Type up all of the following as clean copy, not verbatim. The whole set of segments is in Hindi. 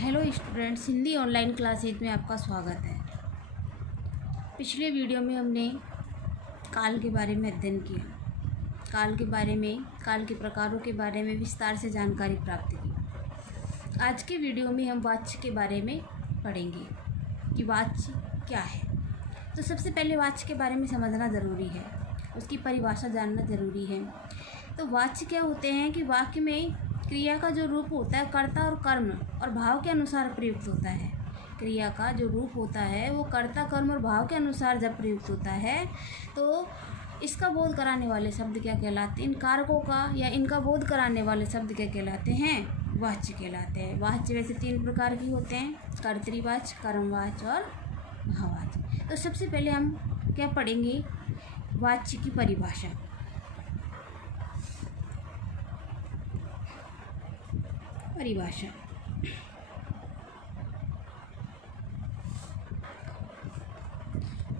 Hello students, Hindi online classes में आपका स्वागत है। पिछले वीडियो में हमने काल के बारे में अध्ययन किया। काल के प्रकारों के बारे में विस्तार से जानकारी प्राप्त की। आज के वीडियो में हम वाच्य के बारे में पढ़ेंगे कि वाच्य क्या है। तो सबसे पहले वाच्य के बारे में समझना ज़रूरी है, उसकी परिभाषा जानना ज़रूरी है। तो वाच्य क्या होते हैं कि वाक्य में क्रिया का जो रूप होता है कर्ता और कर्म और भाव के अनुसार प्रयुक्त होता है। क्रिया का जो रूप होता है वो कर्ता, कर्म और भाव के अनुसार जब प्रयुक्त होता है तो इसका बोध कराने वाले शब्द क्या कहलाते हैं? इन कारकों का या इनका बोध कराने वाले शब्द क्या कहलाते हैं? वाच्य कहलाते हैं। वाच्य वैसे 3 प्रकार के होते हैं: कर्तृवाच्य, कर्मवाच्य और भाववाच्य। तो सबसे पहले हम क्या पढ़ेंगे? वाच्य की परिभाषा।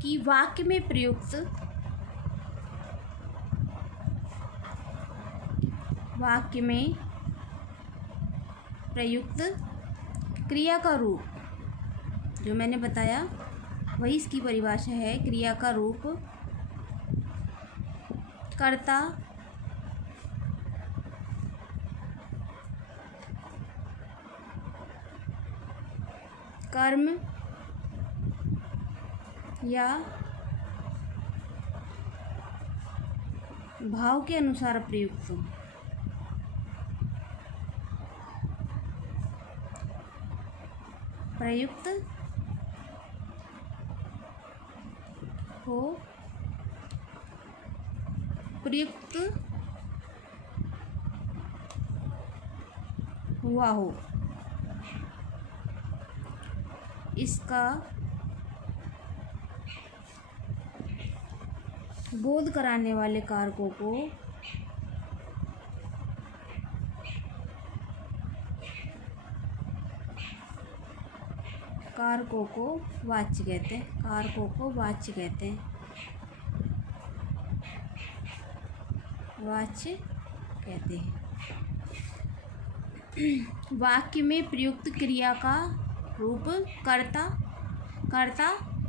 कि वाक्य में प्रयुक्त क्रिया का रूप, जो मैंने बताया वही इसकी परिभाषा है। क्रिया का रूप कर्ता, कर्म या भाव के अनुसार प्रयुक्त हुआ हो, इसका बोध कराने वाले कारकों को वाच्य कहते हैं। वाच्य कहते हैं। वाक्य में प्रयुक्त क्रिया का रूप कर्ता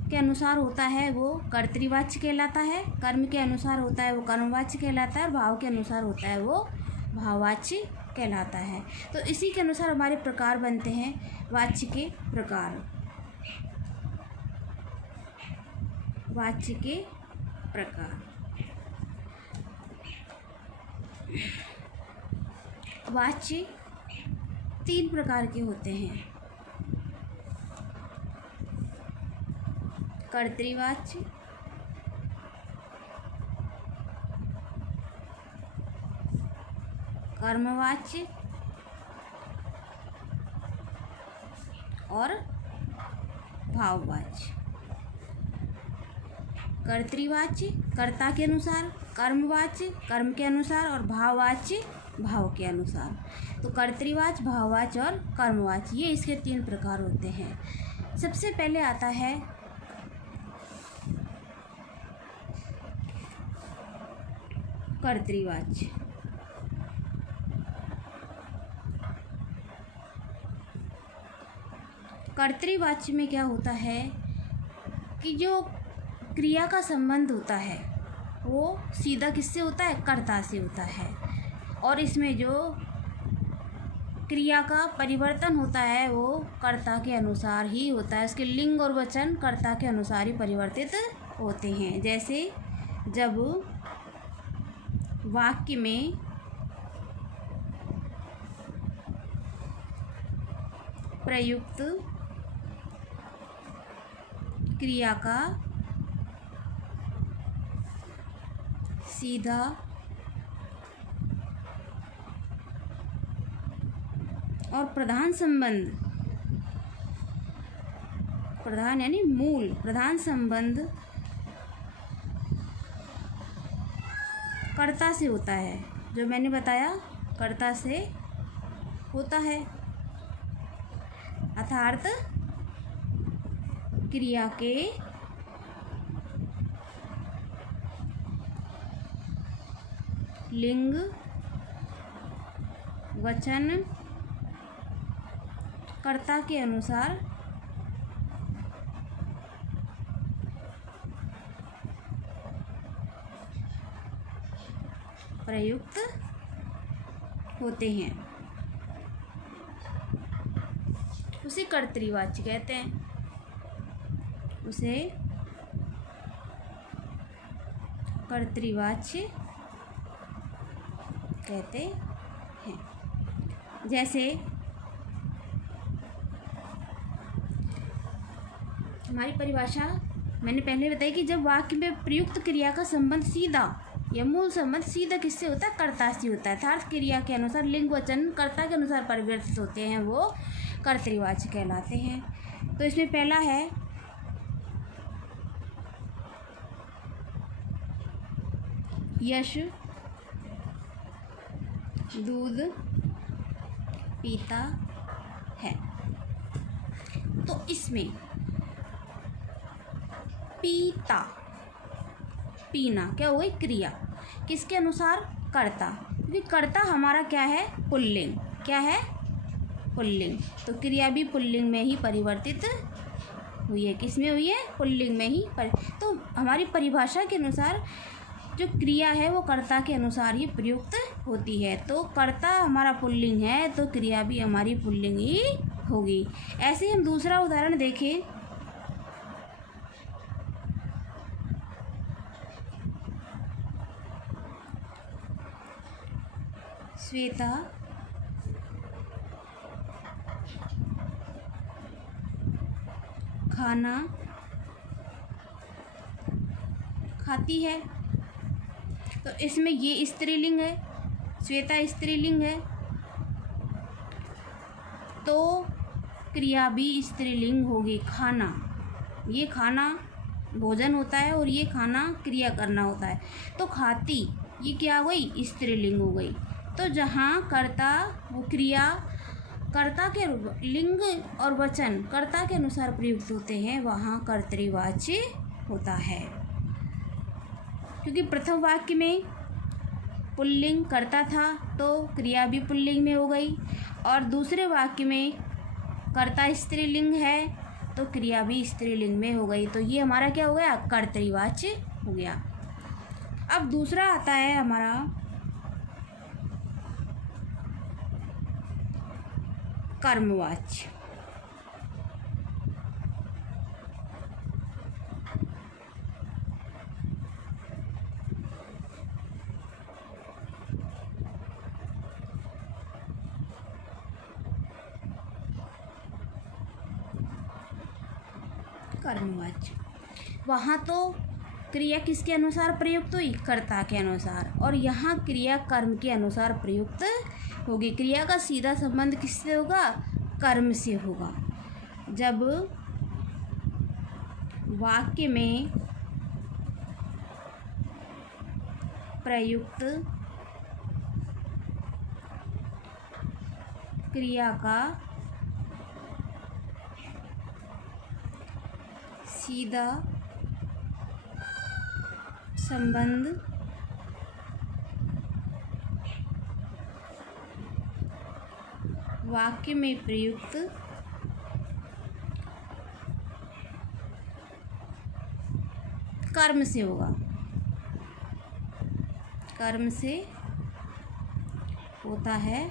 के अनुसार होता है वो कर्तृवाच्य कहलाता है, कर्म के अनुसार होता है वो कर्मवाच्य कहलाता है और भाव के अनुसार होता है वो भाववाच्य कहलाता है। तो इसी के अनुसार हमारे प्रकार बनते हैं, वाच्य के प्रकार। वाच्य 3 प्रकार के होते हैं: कर्तृवाच्य, कर्मवाच्य और भाववाच्य। कर्तृवाच्य कर्ता के अनुसार, कर्मवाच्य कर्म के अनुसार और भाववाच्य भाव के अनुसार। तो कर्तृवाच्य, भाववाच्य और कर्मवाच्य, ये इसके 3 प्रकार होते हैं। सबसे पहले आता है कर्तृवाच्य। कर्तृवाच्य में क्या होता है कि जो क्रिया का संबंध होता है वो सीधा किससे होता है? कर्ता से होता है। और इसमें जो क्रिया का परिवर्तन होता है वो कर्ता के अनुसार ही होता है। उसके लिंग और वचन कर्ता के अनुसार ही परिवर्तित होते हैं। जैसे जब वाक्य में प्रयुक्त क्रिया का सीधा और प्रधान संबंध कर्ता से होता है। जो मैंने बताया कर्ता से होता है, अर्थात क्रिया के लिंग, वचन कर्ता के अनुसार प्रयुक्त होते हैं, उसे कर्तृवाच्य कहते हैं। उसे कर्तृवाच्य कहते हैं। जैसे हमारी परिभाषा मैंने पहले बताई कि जब वाक्य में प्रयुक्त क्रिया का संबंध सीधा या मूल संबंध सीधा किससे होता है, कर्ता से होता है, अर्थात क्रिया के अनुसार लिंग वचन कर्ता के अनुसार परिवर्तित होते हैं, वो कर्तृवाच्य कहलाते हैं। तो इसमें पहला है यश दूध पीता है। तो इसमें पीता, पीना क्या हो गई, क्रिया किसके अनुसार, कर्ता, क्योंकि कर्ता हमारा क्या है, पुल्लिंग, क्या है, पुल्लिंग। तो क्रिया भी पुल्लिंग में ही परिवर्तित हुई है, किस में हुई है, पुल्लिंग में ही तो हमारी परिभाषा के अनुसार जो क्रिया है वो कर्ता के अनुसार ही प्रयुक्त होती है। तो कर्ता हमारा पुल्लिंग है तो क्रिया भी हमारी पुल्लिंग ही होगी। ऐसे ही हम दूसरा उदाहरण देखें, श्वेता खाना खाती है। तो इसमें ये स्त्रीलिंग है, श्वेता स्त्रीलिंग है, तो क्रिया भी स्त्रीलिंग होगी। खाना, ये खाना भोजन होता है और ये खाना क्रिया करना होता है। तो खाती ये क्या हो गई, स्त्रीलिंग हो गई। तो जहाँ कर्ता वो क्रिया कर्ता के लिंग और वचन कर्ता के अनुसार प्रयुक्त होते हैं वहाँ कर्तृवाच्य होता है, क्योंकि प्रथम वाक्य में पुल्लिंग कर्ता था तो क्रिया भी पुल्लिंग में हो गई, और दूसरे वाक्य में कर्ता स्त्रीलिंग है तो क्रिया भी स्त्रीलिंग में हो गई। तो ये हमारा क्या हो गया, कर्तृवाच्य हो गया। अब दूसरा आता है हमारा कर्मवाच्य। कर्मवाच्य वहाँ तो क्रिया किसके अनुसार प्रयुक्त हुई, कर्ता के अनुसार, और यहाँ क्रिया कर्म के अनुसार प्रयुक्त होगी। क्रिया का सीधा संबंध किससे होगा, कर्म से होगा। जब वाक्य में प्रयुक्त क्रिया का सीधा संबंध वाक्य में प्रयुक्त कर्म से होगा, कर्म से होता है,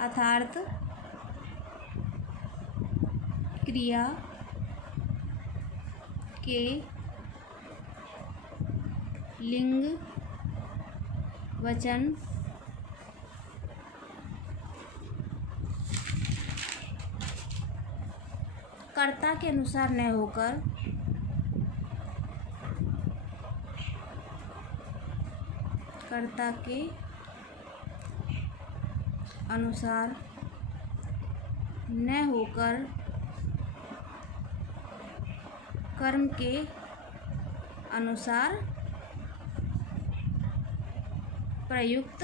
अर्थात क्रिया के लिंग वचन कर्ता के अनुसार न होकर कर्ता के अनुसार न होकर कर्म के अनुसार प्रयुक्त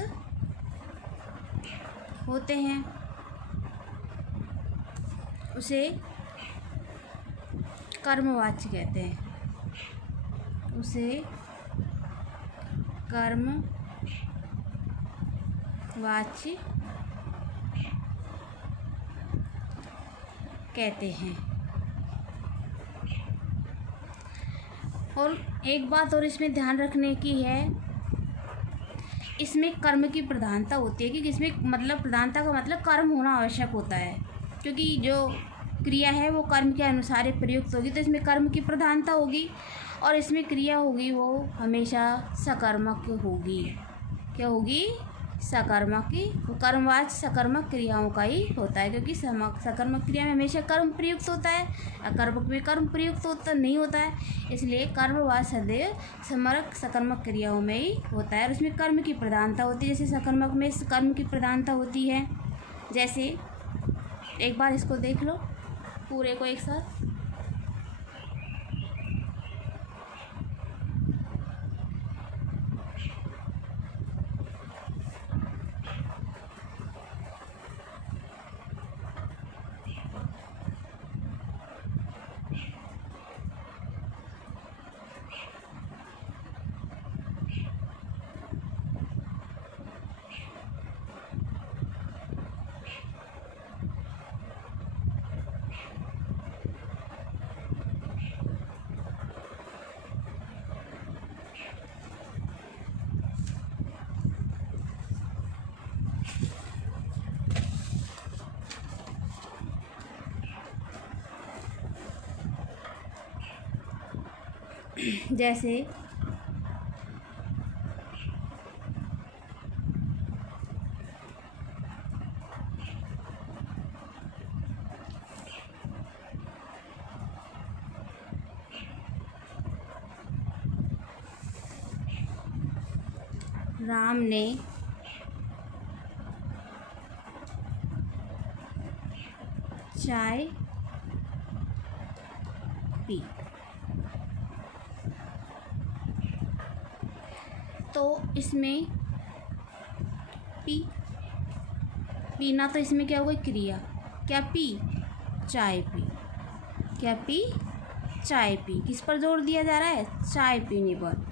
होते हैं, उसे कर्मवाच्य कहते हैं। उसे कर्मवाच्य कहते हैं। और एक बात और इसमें ध्यान रखने की है, इसमें कर्म की प्रधानता होती है, क्योंकि इसमें मतलब प्रधानता का मतलब कर्म होना आवश्यक होता है, क्योंकि जो क्रिया है वो कर्म के अनुसार ही प्रयुक्त होगी, तो इसमें कर्म की प्रधानता होगी और इसमें क्रिया होगी वो हमेशा सकर्मक होगी। क्या होगी? सकर्मक की। कर्मवाच सकर्मक क्रियाओं का ही होता है, क्योंकि सकर्मक क्रिया में हमेशा कर्म प्रयुक्त होता है, अकर्मक में कर्म प्रयुक्त होता नहीं होता है, इसलिए कर्मवाच सदैव समरक सकर्मक क्रियाओं में ही होता है और उसमें कर्म की प्रधानता होती है। जैसे सकर्मक में कर्म की प्रधानता होती है। जैसे एक बार इसको देख लो पूरे को एक साथ। जैसे राम ने चाय पी, तो इसमें पीना, तो इसमें क्या हुआ? क्रिया। क्या पी? चाय पी। क्या पी? चाय पी। किस पर जोर दिया जा रहा है? चाय पीने पर।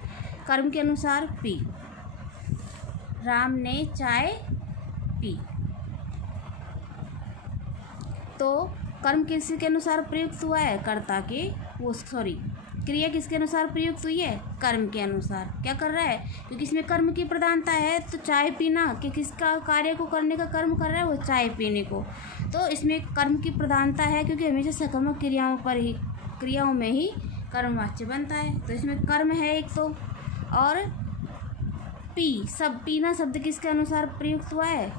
कर्म के अनुसार पी। राम ने चाय पी, तो कर्म किसके अनुसार प्रयुक्त हुआ है? कर्ता के क्रिया किसके अनुसार प्रयुक्त हुई है? कर्म के अनुसार। क्या कर रहा है? क्योंकि इसमें कर्म की प्रधानता है, तो चाय पीना कि किसका कार्य को करने का कर्म कर रहा है? वो चाय पीने को। तो इसमें कर्म की प्रधानता है, क्योंकि हमेशा सकर्मक क्रियाओं में ही कर्मवाच्य बनता है, तो इसमें कर्म है एक तो। और पीना शब्द किसके अनुसार प्रयुक्त हुआ है?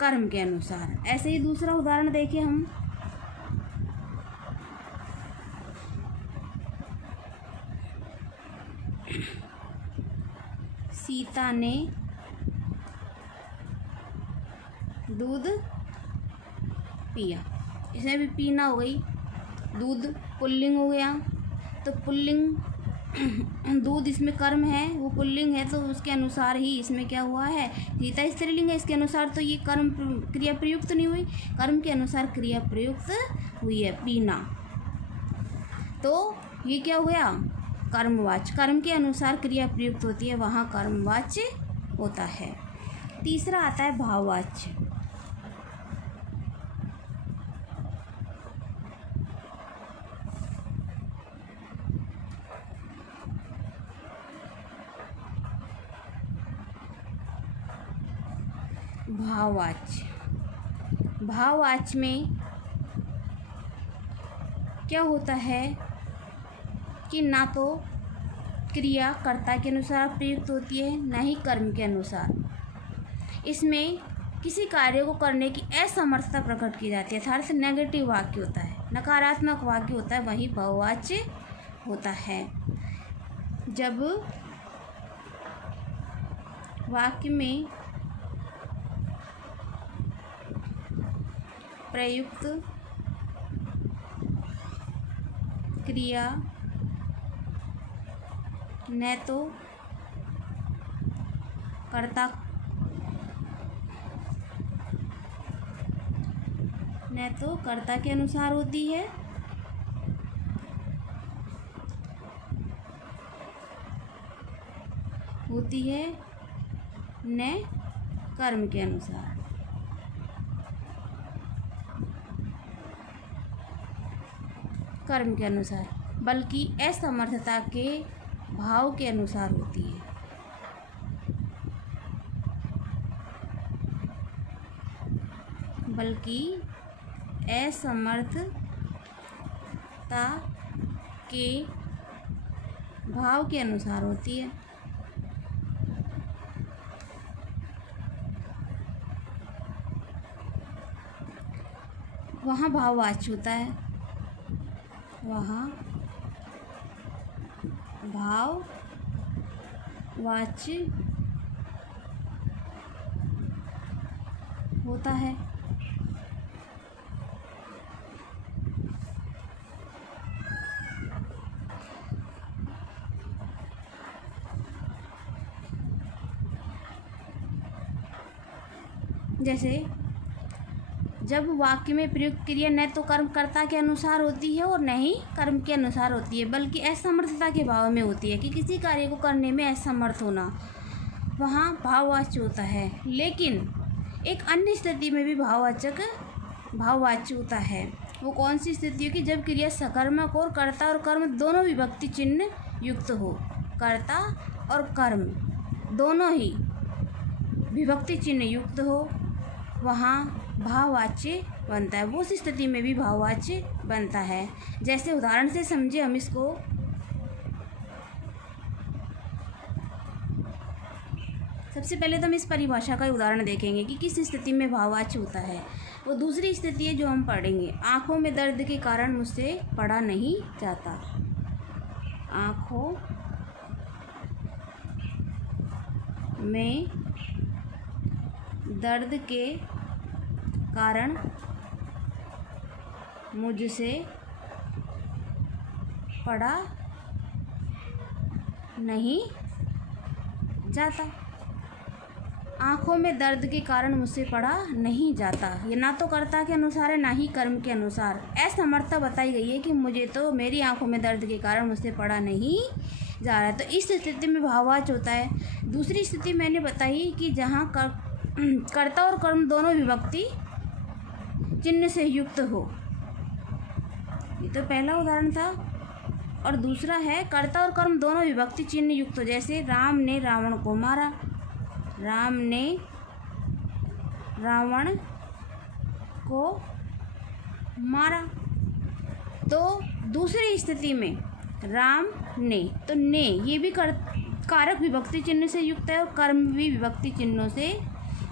कर्म के अनुसार। ऐसे ही दूसरा उदाहरण देखिए हम। सीता ने दूध पिया। इसमें भी पीना हो गई, दूध पुल्लिंग हो गया, तो पुल्लिंग दूध इसमें कर्म है, वो पुल्लिंग है, तो उसके अनुसार ही इसमें क्या हुआ है? सीता स्त्रीलिंग है, इसके अनुसार तो ये कर्म क्रिया प्रयुक्त नहीं हुई, कर्म के अनुसार क्रिया प्रयुक्त हुई है, पीना। तो ये क्या हो गया? कर्मवाच्य। कर्म के अनुसार क्रिया प्रयुक्त होती है, वहाँ कर्मवाच्य होता है। तीसरा आता है भाववाच्य। भाववाच्य में क्या होता है कि ना तो क्रिया कर्ता के अनुसार प्रयुक्त होती है, ना ही कर्म के अनुसार। इसमें किसी कार्य को करने की असमर्थता प्रकट की जाती है, अर्थात नेगेटिव वाक्य होता है, नकारात्मक वाक्य होता है, वही भाववाच्य होता है। जब वाक्य में प्रयुक्त क्रिया न तो कर्ता के अनुसार होती है, न कर्म के अनुसार। कर्म के अनुसार, बल्कि असमर्थता के भाव के अनुसार होती है। बल्कि असमर्थता के भाव के अनुसार होती है। वहाँ भाववाच्य होता है, वहाँ भाववाच्य होता है। जैसे जब वाक्य में प्रयुक्त क्रिया न तो कर्मकर्ता के अनुसार होती है और न ही कर्म के अनुसार होती है, बल्कि असमर्थता के भाव में होती है कि किसी कार्य को करने में असमर्थ होना, वहाँ भाववाच्य होता है। लेकिन एक अन्य स्थिति में भी भाववाच्य होता है। वो कौन सी स्थिति है कि जब क्रिया सकर्मक और कर्ता और कर्म दोनों विभक्ति चिन्ह युक्त हो। कर्ता और कर्म दोनों ही विभक्ति चिन्ह युक्त हो, वहाँ भाववाच्य बनता है। वो उस स्थिति में भी भाववाच्य बनता है। जैसे उदाहरण से समझे हम इसको। सबसे पहले तो हम इस परिभाषा का उदाहरण देखेंगे कि किस स्थिति में भाववाच्य होता है। वो दूसरी स्थिति है जो हम पढ़ेंगे। आँखों में दर्द के कारण मुझसे पढ़ा नहीं जाता। आँखों में दर्द के कारण मुझसे पढ़ा नहीं जाता। आँखों में दर्द के कारण मुझसे पढ़ा नहीं जाता, ये ना तो कर्ता के अनुसार है ना ही कर्म के अनुसार। असमर्थता बताई गई है कि मुझे तो मेरी आँखों में दर्द के कारण मुझसे पढ़ा नहीं जा रहा है, तो इस स्थिति में भाववाच्य होता है। दूसरी स्थिति मैंने बताई कि जहाँ कर्ता और कर्म दोनों विभक्ति चिन्ह से युक्त हो। ये तो पहला उदाहरण था। और दूसरा है कर्ता और कर्म दोनों विभक्ति चिन्ह युक्त हो। जैसे राम ने रावण को मारा। राम ने रावण को मारा। तो दूसरी स्थिति में राम ने, तो ने ये भी कारक विभक्ति चिन्ह से युक्त है और कर्म भी विभक्ति चिन्हों से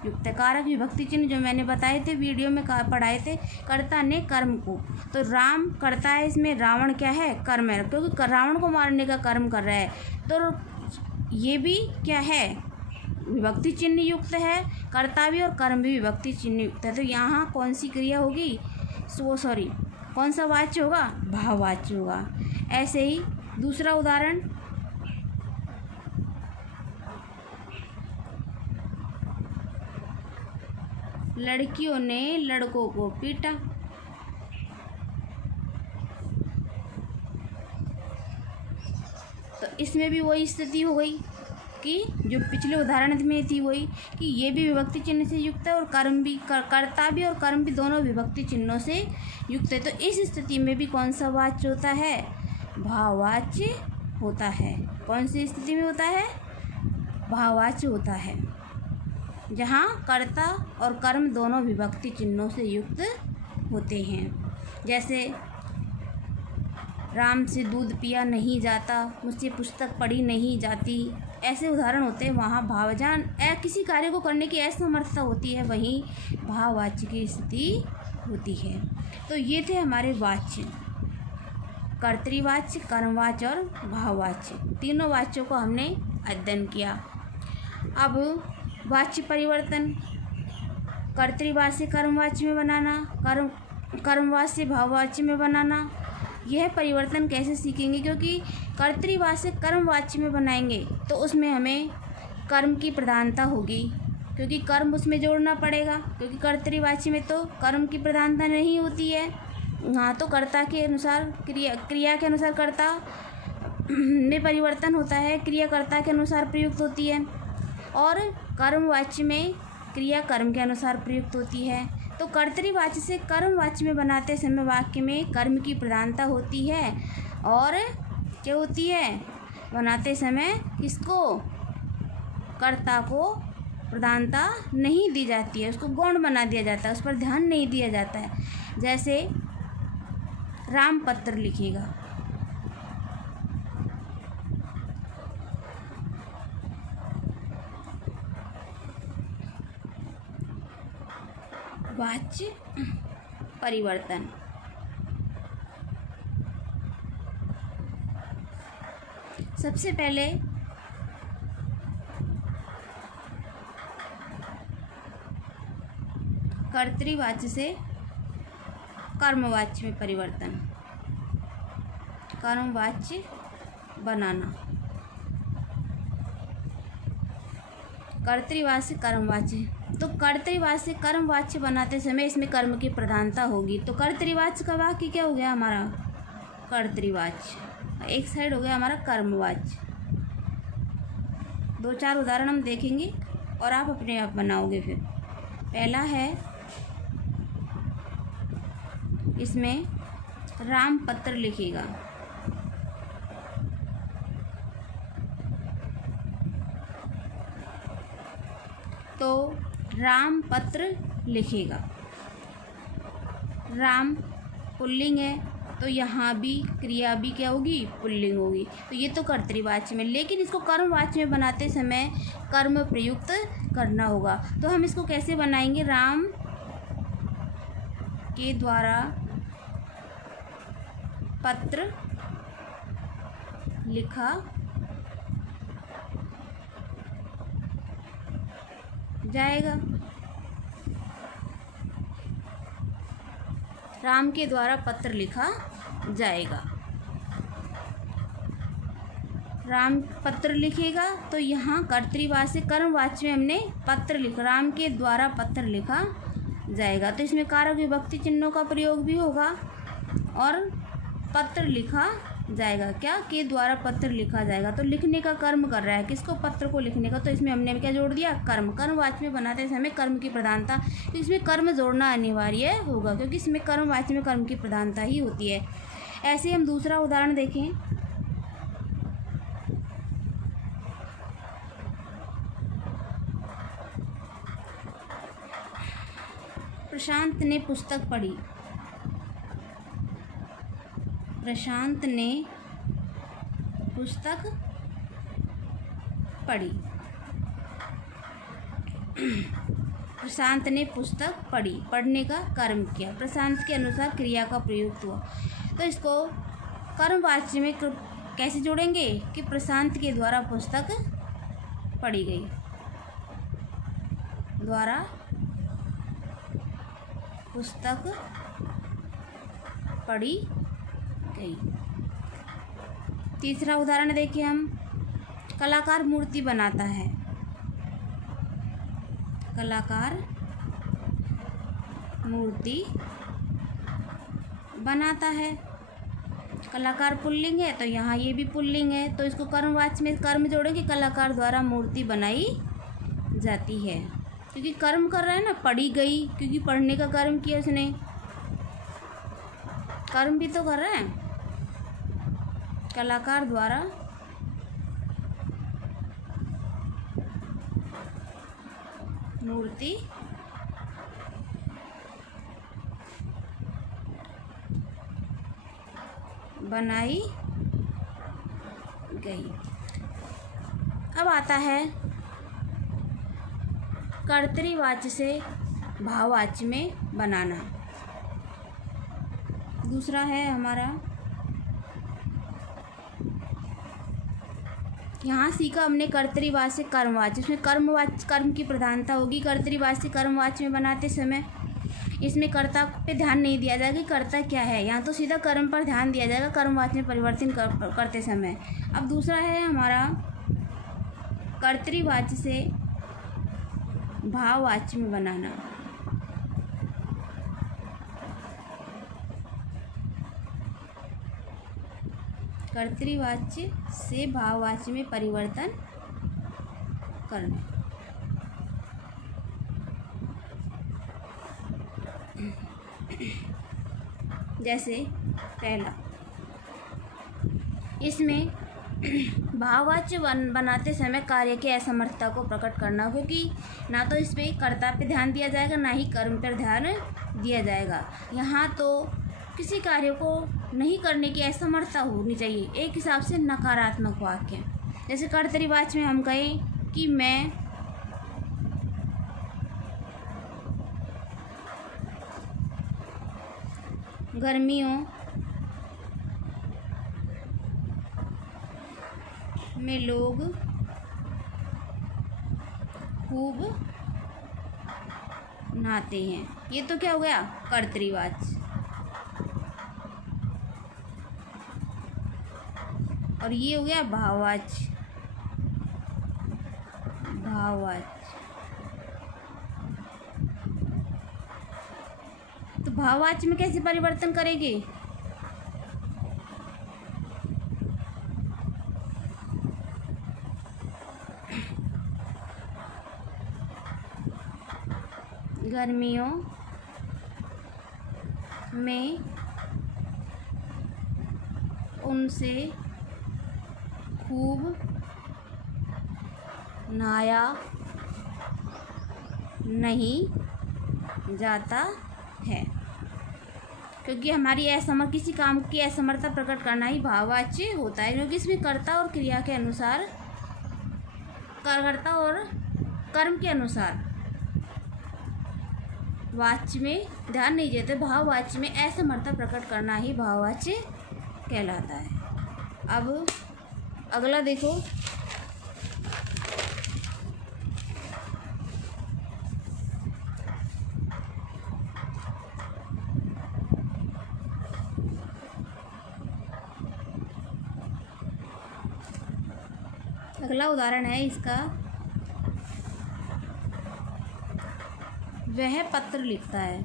युक्त है। कारक विभक्ति चिन्ह जो मैंने बताए थे, वीडियो में पढ़ाए थे। कर्ता ने कर्म को, तो राम कर्ता है, इसमें रावण क्या है, कर्म है, क्योंकि रावण को मारने का कर्म कर रहा है, तो ये भी क्या है, विभक्ति चिन्ह युक्त है। कर्ता भी और कर्म भी विभक्ति चिन्ह युक्त है। तो यहाँ कौन सी क्रिया होगी, कौन सा वाच्य होगा, भाववाच्य होगा। ऐसे ही दूसरा उदाहरण, लड़कियों ने लड़कों को पीटा। तो इसमें भी वही स्थिति हो गई कि जो पिछले उदाहरण में थी वही, कि ये भी विभक्ति चिन्ह से युक्त है और कर्म भी, कर्ता भी और कर्म भी दोनों विभक्ति चिन्हों से युक्त है। तो इस स्थिति में भी कौन सा वाच्य होता है, भाववाच्य होता है। कौन सी स्थिति में होता है, भाववाच्य होता है, जहाँ कर्ता और कर्म दोनों विभक्ति चिन्हों से युक्त होते हैं। जैसे राम से दूध पिया नहीं जाता, मुझसे पुस्तक पढ़ी नहीं जाती, ऐसे उदाहरण होते हैं। वहाँ भावजान किसी कार्य को करने की असमर्थता होती है, वहीं भाववाच्य की स्थिति होती है। तो ये थे हमारे वाच्य, कर्तृवाच्य, कर्मवाच्य और भाववाच्य। तीनों वाच्यों को हमने अध्ययन किया। अब वाच्य परिवर्तन, कर्तृवाच्य से कर्मवाच्य में बनाना, कर्मवाच्य से भाववाच्य में बनाना, यह परिवर्तन कैसे सीखेंगे, क्योंकि कर्तृवाच्य से कर्मवाच्य में बनाएंगे तो उसमें हमें कर्म की प्रधानता होगी, क्योंकि कर्म उसमें जोड़ना पड़ेगा, क्योंकि कर्तृवाच्य में तो कर्म की प्रधानता नहीं होती है। हाँ, तो कर्ता के अनुसार क्रिया के अनुसार कर्ता में परिवर्तन होता है, क्रिया कर्ता के अनुसार प्रयुक्त होती है, और कर्मवाच्य में क्रिया कर्म के अनुसार प्रयुक्त होती है। तो कर्तरीवाच्य से कर्मवाच्य में बनाते समय वाक्य में कर्म की प्रधानता होती है और क्या होती है, बनाते समय किसको, कर्ता को प्रधानता नहीं दी जाती है, उसको गौण बना दिया जाता है, उस पर ध्यान नहीं दिया जाता है। जैसे राम पत्र लिखेगा, वाच्य परिवर्तन। सबसे पहले कर्तरीवाच्य से कर्मवाच्य में परिवर्तन, कर्मवाच्य बनाना, कर्तरीवाच्य से कर्मवाच्य। तो कर्तरीवाच्य से कर्मवाच्य बनाते समय इसमें कर्म की प्रधानता होगी। तो कर्तरीवाच्य का वाक्य क्या हो गया हमारा, कर्तरीवाच्य। एक साइड हो गया हमारा कर्मवाच्य। 2-4 उदाहरण हम देखेंगे और आप अपने आप बनाओगे। फिर पहला है, इसमें राम पत्र लिखेगा, तो राम पत्र लिखेगा। राम पुल्लिंग है तो यहाँ भी क्रिया भी क्या होगी, पुल्लिंग होगी। तो ये तो कर्तरीवाच्य में, लेकिन इसको कर्मवाच्य में बनाते समय कर्म प्रयुक्त करना होगा। तो हम इसको कैसे बनाएंगे, राम के द्वारा पत्र लिखा जाएगा। राम के द्वारा पत्र लिखा जाएगा। राम पत्र लिखेगा तो यहाँ कर्तरीवाच्य से कर्मवाच्य में हमने पत्र लिखा, राम के द्वारा पत्र लिखा जाएगा। तो इसमें कारक विभक्ति चिन्हों का प्रयोग भी होगा और पत्र लिखा जाएगा, क्या, के द्वारा पत्र लिखा जाएगा। तो लिखने का कर्म कर रहा है, किसको, पत्र को लिखने का। तो इसमें हमने क्या जोड़ दिया, कर्म। कर्मवाच्य में बनाते समय कर्म की प्रधानता, तो इसमें कर्म जोड़ना अनिवार्य होगा क्योंकि इसमें कर्मवाच्य में कर्म की प्रधानता ही होती है। ऐसे हम दूसरा उदाहरण देखें, प्रशांत ने पुस्तक पढ़ी। प्रशांत ने पुस्तक पढ़ी। प्रशांत ने पुस्तक पढ़ी, पढ़ने का कर्म किया, प्रशांत के अनुसार क्रिया का प्रयुक्त हुआ। तो इसको कर्मवाच्य में कैसे जोड़ेंगे कि प्रशांत के द्वारा पुस्तक पढ़ी गई, द्वारा पुस्तक पढ़ी गई। तीसरा उदाहरण देखिए हम, कलाकार मूर्ति बनाता है। कलाकार मूर्ति बनाता है। कलाकार पुल्लिंग है तो यहाँ ये भी पुल्लिंग है, तो इसको कर्मवाच्य में कर्म जोड़ेंगे, कलाकार द्वारा मूर्ति बनाई जाती है। क्योंकि कर्म कर रहा है ना, पढ़ी गई, क्योंकि पढ़ने का कर्म किया उसने, कर्म भी तो कर रहा है। कलाकार द्वारा मूर्ति बनाई गई। अब आता है कर्तरीवाच्य से भाववाच्य में बनाना। दूसरा है हमारा, यहाँ सीखा हमने कर्तरीवाच्य से कर्मवाच्य। इसमें कर्मवाच्य कर्म की प्रधानता होगी। कर्तरीवाच्य से कर्मवाच्य में बनाते समय इसमें कर्ता पे ध्यान नहीं दिया जाएगा कि कर्ता क्या है, यहाँ तो सीधा कर्म पर ध्यान दिया जाएगा कर्मवाच्य में परिवर्तन करते समय। अब दूसरा है हमारा कर्तरीवाच्य से भाववाच्य में बनाना। कर्तरीवाच्य से भाववाच्य में परिवर्तन करना। जैसे पहला, इसमें भाववाच्य बनाते समय कार्य की असमर्थता को प्रकट करना, क्योंकि ना तो इसमें कर्ता पे ध्यान दिया जाएगा ना ही कर्म पर ध्यान दिया जाएगा। यहाँ तो किसी कार्य को नहीं करने की असमर्थता होनी चाहिए, एक हिसाब से नकारात्मक वाक्य। जैसे कर्तरीवाच्य में हम कहें कि मैं गर्मियों में लोग खूब नहाते हैं, ये तो क्या हो गया, कर्तरीवाच्य। और ये हो गया भाववाच्य। तो भाववाच्य में कैसे परिवर्तन करेंगे? गर्मियों में उनसे खूब नहाया नहीं जाता है, क्योंकि हमारी किसी काम की असमर्थता प्रकट करना ही भाववाच्य होता है, क्योंकि इसमें कर्ता और क्रिया के अनुसार, कर्ता और कर्म के अनुसार वाच्य में ध्यान नहीं देते। भाववाच्य में असमर्थता प्रकट करना ही भाववाच्य कहलाता है। अब अगला देखो, अगला उदाहरण है इसका, वह पत्र लिखता है।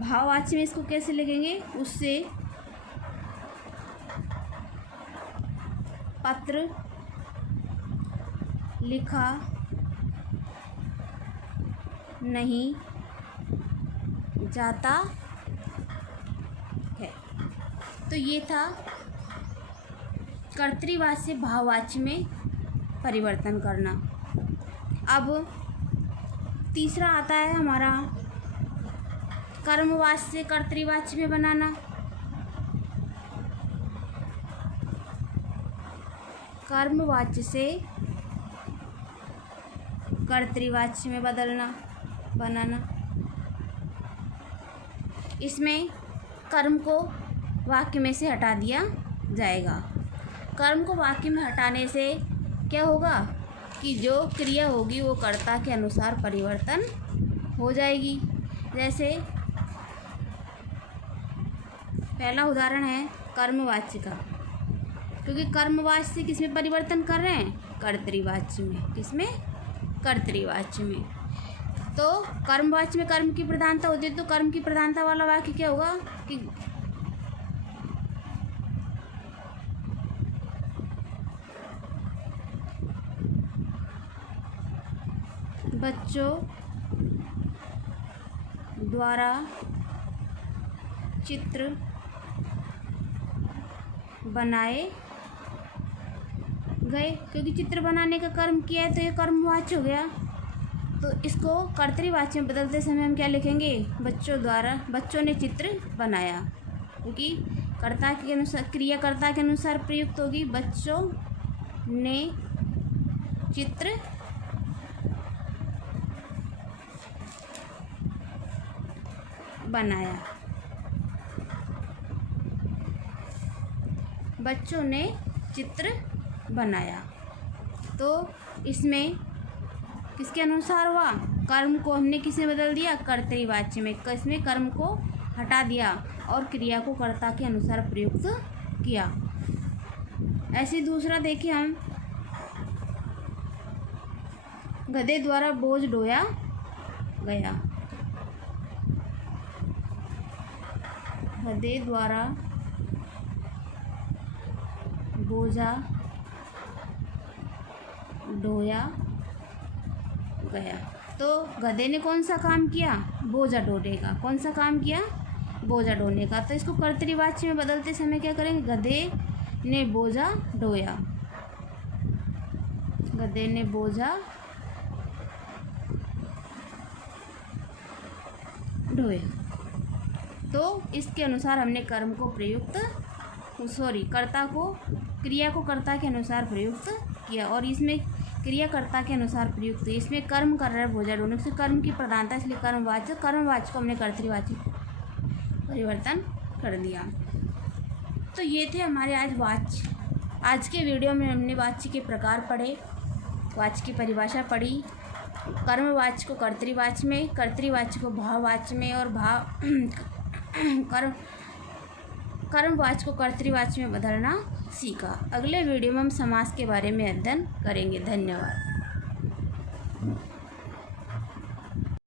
भाववाच्य में इसको कैसे लिखेंगे? उससे पत्र लिखा नहीं जाता है। तो ये था कर्तृवाच्य से भाववाच्य में परिवर्तन करना। अब तीसरा आता है हमारा कर्मवाच्य से कर्तृवाच्य में बनाना। कर्मवाच्य से कर्तृवाच्य में बनाना। इसमें कर्म को वाक्य में से हटा दिया जाएगा। कर्म को वाक्य में हटाने से क्या होगा कि जो क्रिया होगी वो कर्ता के अनुसार परिवर्तन हो जाएगी। जैसे पहला उदाहरण है कर्मवाच्य का, क्योंकि कर्मवाच्य से किसमें परिवर्तन कर रहे हैं? कर्तृवाच्य में। किसमें? कर्तृवाच्य में। तो कर्मवाच्य में कर्म की प्रधानता होती है, तो कर्म की प्रधानता वाला वाक्य क्या होगा कि बच्चों द्वारा चित्र बनाए गए, क्योंकि चित्र बनाने का कर्म किया है तो ये कर्मवाच्य हो गया। तो इसको कर्तृवाच्य में बदलते समय हम क्या लिखेंगे? बच्चों ने चित्र बनाया, क्योंकि कर्ता के अनुसार, क्रियाकर्ता के अनुसार प्रयुक्त होगी। बच्चों ने चित्र बनाया। बच्चों ने चित्र बनाया। तो इसमें किसके अनुसार हुआ? कर्म को हमने किसमें बदल दिया? कर्तृवाच्य में। किसमें? कर्म को हटा दिया और क्रिया को कर्ता के अनुसार प्रयुक्त किया। ऐसे दूसरा देखिए हम, गधे द्वारा बोझ ढोया गया। गधे द्वारा बोझा ढोया गया। तो गधे ने कौन सा काम किया? बोझा ढोने का। कौन सा काम किया? बोझा ढोने का। तो इसको कर्तरीवाच्य में बदलते समय क्या करेंगे? गधे ने बोझा ढोया। गधे ने बोझा ढोया। तो इसके अनुसार हमने कर्म को प्रयुक्त कर्ता को, क्रिया को कर्ता के अनुसार प्रयुक्त किया। और इसमें क्रियाकर्ता के अनुसार प्रयुक्त है। इसमें कर्म कर रहा है बोझा ढोने से, कर्म की प्रधानता, इसलिए कर्मवाच्य को हमने कर्तृवाच्य परिवर्तन कर दिया। तो ये थे हमारे आज वाच्य। आज के वीडियो में हमने वाच्य के प्रकार पढ़े, वाच्य की परिभाषा पढ़ी, कर्मवाच्य को कर्तृवाच्य में, कर्तृवाच्य को भाववाच्य में और कर्मवाच्य को कर्तृवाच्य में बदलना सीखा। अगले वीडियो में हम समास के बारे में अध्ययन करेंगे। धन्यवाद।